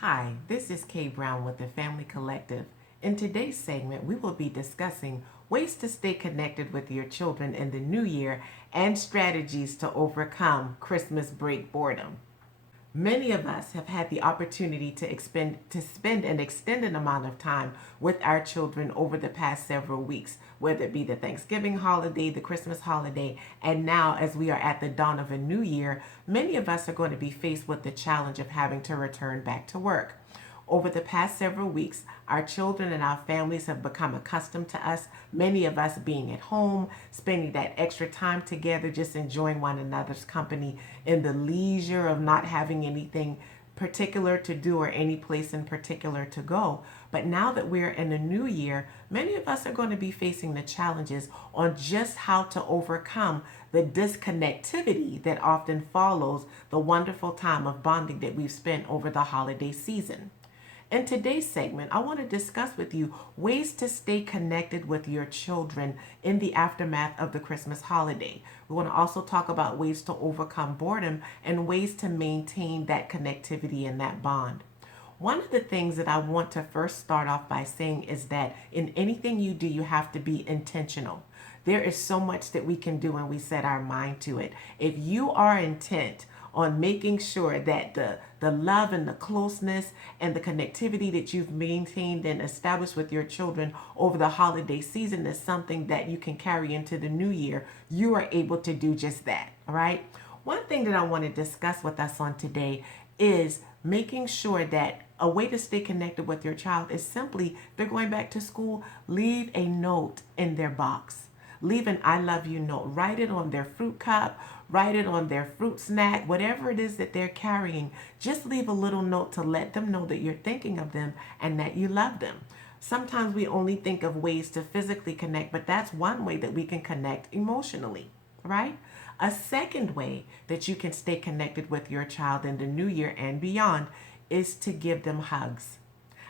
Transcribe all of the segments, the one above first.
Hi, this is Kay Brown with the Family Collective. In today's segment, we will be discussing ways to stay connected with your children in the new year and strategies to overcome Christmas break boredom. Many of us have had the opportunity to spend an extended amount of time with our children over the past several weeks, whether it be the Thanksgiving holiday, the Christmas holiday, and now as we are at the dawn of a new year, many of us are going to be faced with the challenge of having to return back to work. Over the past several weeks, our children and our families have become accustomed to us, many of us being at home, spending that extra time together, just enjoying one another's company in the leisure of not having anything particular to do or any place in particular to go. But now that we're in a new year, many of us are going to be facing the challenges on just how to overcome the disconnectivity that often follows the wonderful time of bonding that we've spent over the holiday season. In today's segment, I want to discuss with you ways to stay connected with your children in the aftermath of the Christmas holiday. We want to also talk about ways to overcome boredom and ways to maintain that connectivity and that bond. One of the things that I want to first start off by saying is that in anything you do, you have to be intentional. There is so much that we can do when we set our mind to it. If you are intent on making sure that the love and the closeness and the connectivity that you've maintained and established with your children over the holiday season is something that you can carry into the new year, you are able to do just that. All right. One thing that I want to discuss with us on today is making sure that a way to stay connected with your child is simply, if they're going back to school, leave a note in their box. Leave an I love you note. Write it on their fruit cup, write it on their fruit snack, whatever it is that they're carrying. Just leave a little note to let them know that you're thinking of them and that you love them. Sometimes we only think of ways to physically connect, but that's one way that we can connect emotionally, right? A second way that you can stay connected with your child in the new year and beyond is to give them hugs.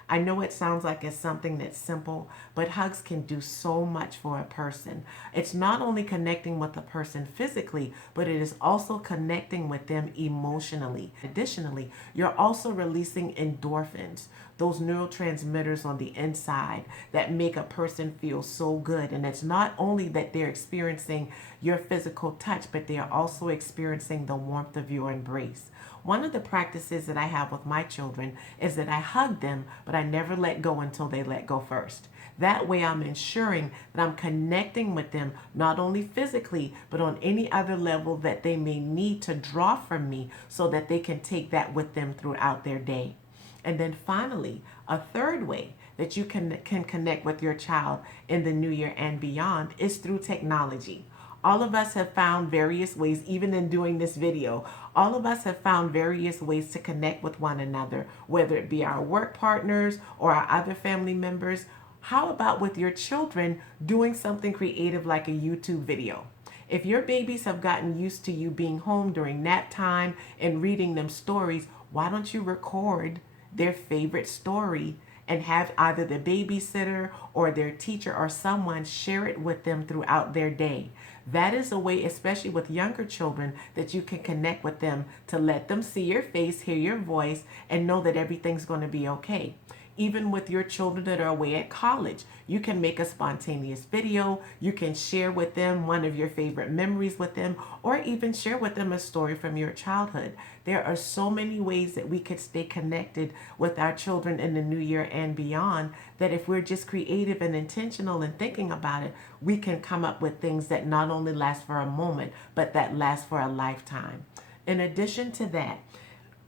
I know it sounds like it's something that's simple, but hugs can do so much for a person. It's not only connecting with the person physically, but it is also connecting with them emotionally. Additionally, you're also releasing endorphins, those neurotransmitters on the inside that make a person feel so good. And it's not only that they're experiencing your physical touch, but they are also experiencing the warmth of your embrace. One of the practices that I have with my children is that I hug them, but I never let go until they let go first. That way, I'm ensuring that I'm connecting with them, not only physically, but on any other level that they may need to draw from me so that they can take that with them throughout their day. And then finally, a third way that you can connect with your child in the new year and beyond is through technology. All of us have found various ways, even in doing this video, all of us have found various ways to connect with one another, whether it be our work partners or our other family members. How about with your children doing something creative like a YouTube video? If your babies have gotten used to you being home during nap time and reading them stories, why don't you record their favorite story and have either the babysitter or their teacher or someone share it with them throughout their day? That is a way, especially with younger children, that you can connect with them to let them see your face, hear your voice, and know that everything's going to be okay. Even with your children that are away at college, you can make a spontaneous video. You can share with them one of your favorite memories with them, or even share with them a story from your childhood. There are so many ways that we could stay connected with our children in the new year and beyond, that if we're just creative and intentional and thinking about it, we can come up with things that not only last for a moment, but that last for a lifetime. In addition to that,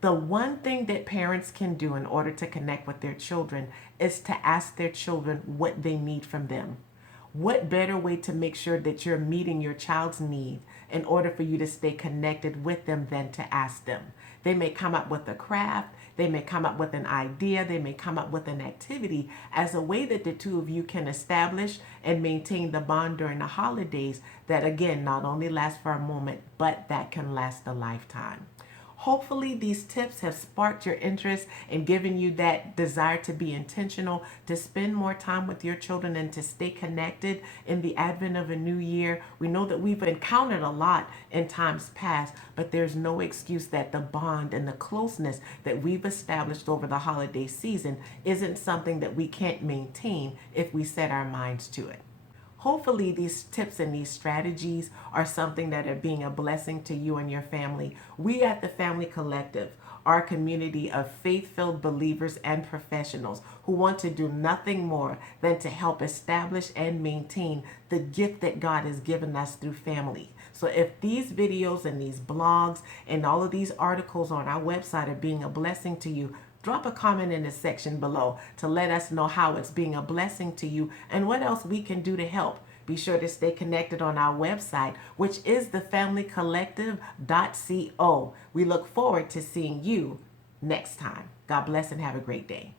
the one thing that parents can do in order to connect with their children is to ask their children what they need from them. What better way to make sure that you're meeting your child's need in order for you to stay connected with them than to ask them? They may come up with a craft, they may come up with an idea, they may come up with an activity as a way that the two of you can establish and maintain the bond during the holidays that, again, not only lasts for a moment, but that can last a lifetime. Hopefully these tips have sparked your interest and given you that desire to be intentional, to spend more time with your children and to stay connected in the advent of a new year. We know that we've encountered a lot in times past, but there's no excuse that the bond and the closeness that we've established over the holiday season isn't something that we can't maintain if we set our minds to it. Hopefully these tips and these strategies are something that are being a blessing to you and your family. We at the Family Collective are a community of faith-filled believers and professionals who want to do nothing more than to help establish and maintain the gift that God has given us through family. So if these videos and these blogs and all of these articles on our website are being a blessing to you, drop a comment in the section below to let us know how it's being a blessing to you and what else we can do to help. Be sure to stay connected on our website, which is thefamilycollective.co. We look forward to seeing you next time. God bless and have a great day.